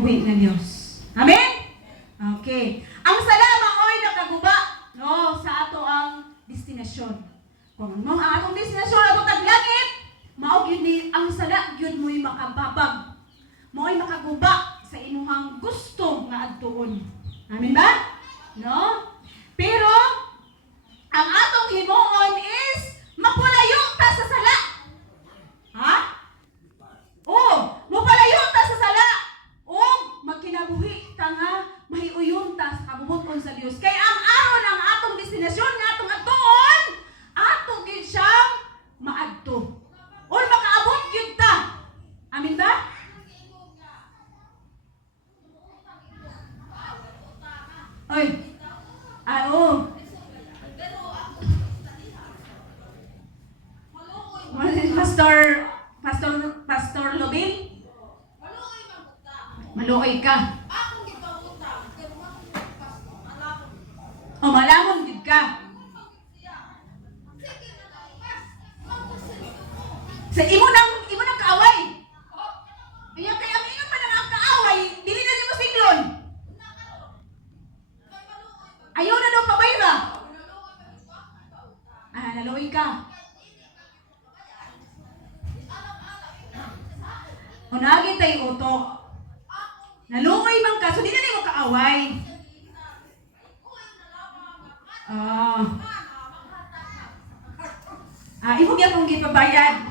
buhi ng Dios. Amen? Okay. Ang sala maoy nakaguba no sa ato ang destinasyon. Kung ang atong destinasyon ato taglangit, mao gyud ni ang sala gyud mo'y makababag. Mo'y makaguba sa imuhang gusto nga adtuon. Amen ba? No? Pero ang atong himuon is mapulayo ta sa sala. Ha? Oh, mapalayo ta sa sala. O magkinabuhi ta nga mahiuyon ta sa kabubuton sa Dios. Kay ang aron ang atong destinasyon nga atong adtuon, ato gyud siyang maadto. Or makaabot gyud ta. Amen ba? Oy. Oo. Pastor Lobin? Maluoy ka. O malamon gid ka. Sa imo nang kaaway. Kaya ang ingon pa nang kaaway, dili na nimo singlon. Ayaw na daw pabayra. Naluoy ka. Unagi tay utok. Naluoy man ka, so di na nimo kaaway. Imo gyud kung gipabayad.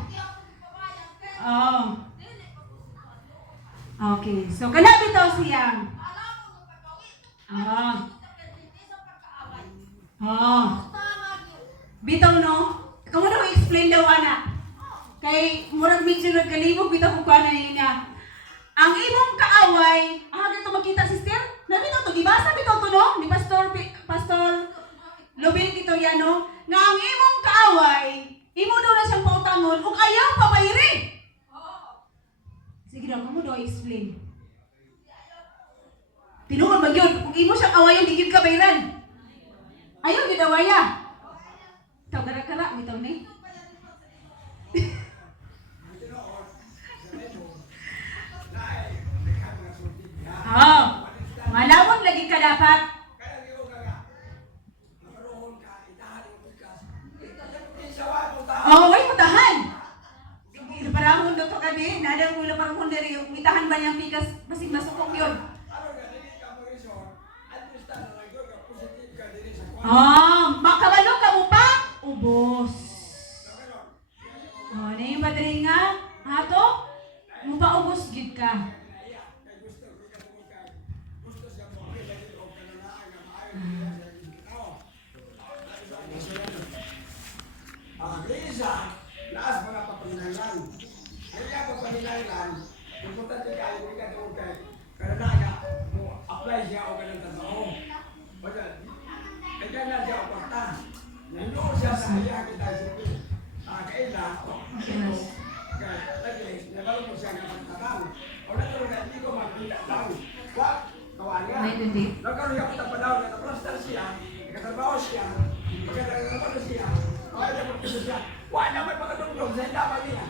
Okay. So kana bitaw siya. Bitaw no? Kamu daw explain daw ana. Kay murag medyo nagkalibog bitaw ko ana niya. Ang imong kaaway, ganito makita sister? Nabitaw to gibasa bitaw to no? Ni Pastor Lobin dito yan no? Nga ang imong kaaway, imo daw na siyang pautangon ug ayaw pabayri. Sige daw, kamo daw explain. Tinuod ba yun? Kung imo siyang awayan, di gyud ka bayran. Ayaw gyud awaya. Taw kara-kara bitaw ni. Malawon lagi ka dapat. Way mutahan. Parang mundo to kami, nada ko la parang diri yung itahan ba yang pikas basig masukok yun. Makabalo ka mo pa? Ubos. Na yung badring nga, ato, mo pa ubos gid ka. Isa, laas mga papangilangan. Kaya papangilangan, importante kayo kung ikaw kay karanaga mo apply siya o ganun tao. Basta, kaya na siya o kwarta. Nandoon siya sa haya kita siya. Kaila, lagi, nabalo mo siya ng pagtatang. O nagkaroon na hindi ko makita lang. Wag, kawaga. Nagkaroon niya kita pa daw, nakaprastar siya, nakatrabaho siya, pagkakatrabaho siya, wala mo kasi siya. Wala may pagkatulong sa dapat niya.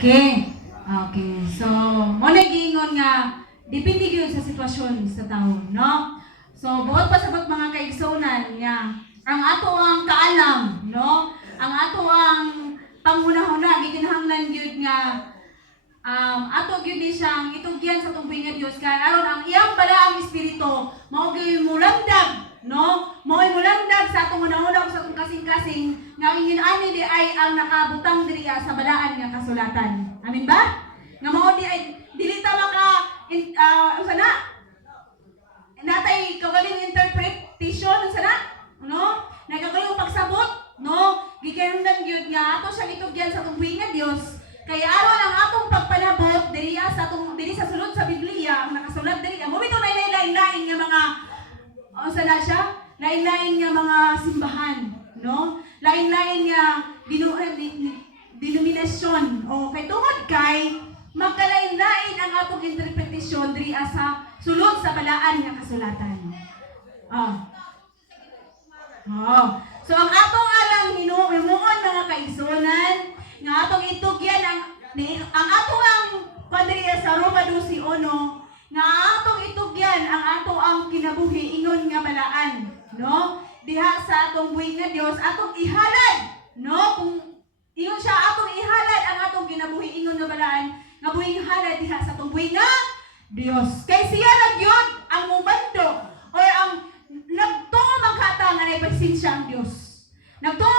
Okay. Okay. So, mo nagingon nga depende gyud sa sitwasyon sa tawo, no? So, buot pa sa mga kaigsunan nga ang ato ang kaalam, no? Ang ato ang pangunahuna gikinahanglan gyud nga ato gyud ni siyang itugyan sa tumbing nga Dios kay aron ang iyang balaang espiritu mao gyud mulandag, no? Mao mulandag sa atong una-una sa atong kasing-kasing nga ingin ani di ay ang nakabutang diriya sa balaan nga kasulatan. Amen ba? Nga mao di ay dili ta maka sana natay kagaling interpretation sana, no? Nagkagaling pagsabot, no? Gikinahanglan gyud nga ato siyang itugyan sa tumbing nga Dios. Kaya aron ang atong pagpanabot diri sa sulod sa Biblia, ang nakasulat diri. Mo bitaw na lain-lain nga mga sana siya, lain-lain nga mga simbahan, no? Lain-lain nga denominasyon. O kay tungod kay magkalain-lain ang atong interpretasyon diri sa sulod sa balaan nga kasulatan. So ang atong alang himuon mga kaigsunan nga atong itugyan ang atong ang padriya sa Roma 12:1 nga atong itugyan ang ato ang kinabuhi ingon nga balaan, no? Diha sa atong buhig nga Dios atong ihalad, no? Kung ingon siya atong ihalad ang atong kinabuhi ingon nga balaan nga buhing halad diha sa atong buhig nga Dios. Kay siya lang yun ang mubando or ang nagtuo magkata nga naipasensya ang Dios. Nagtuo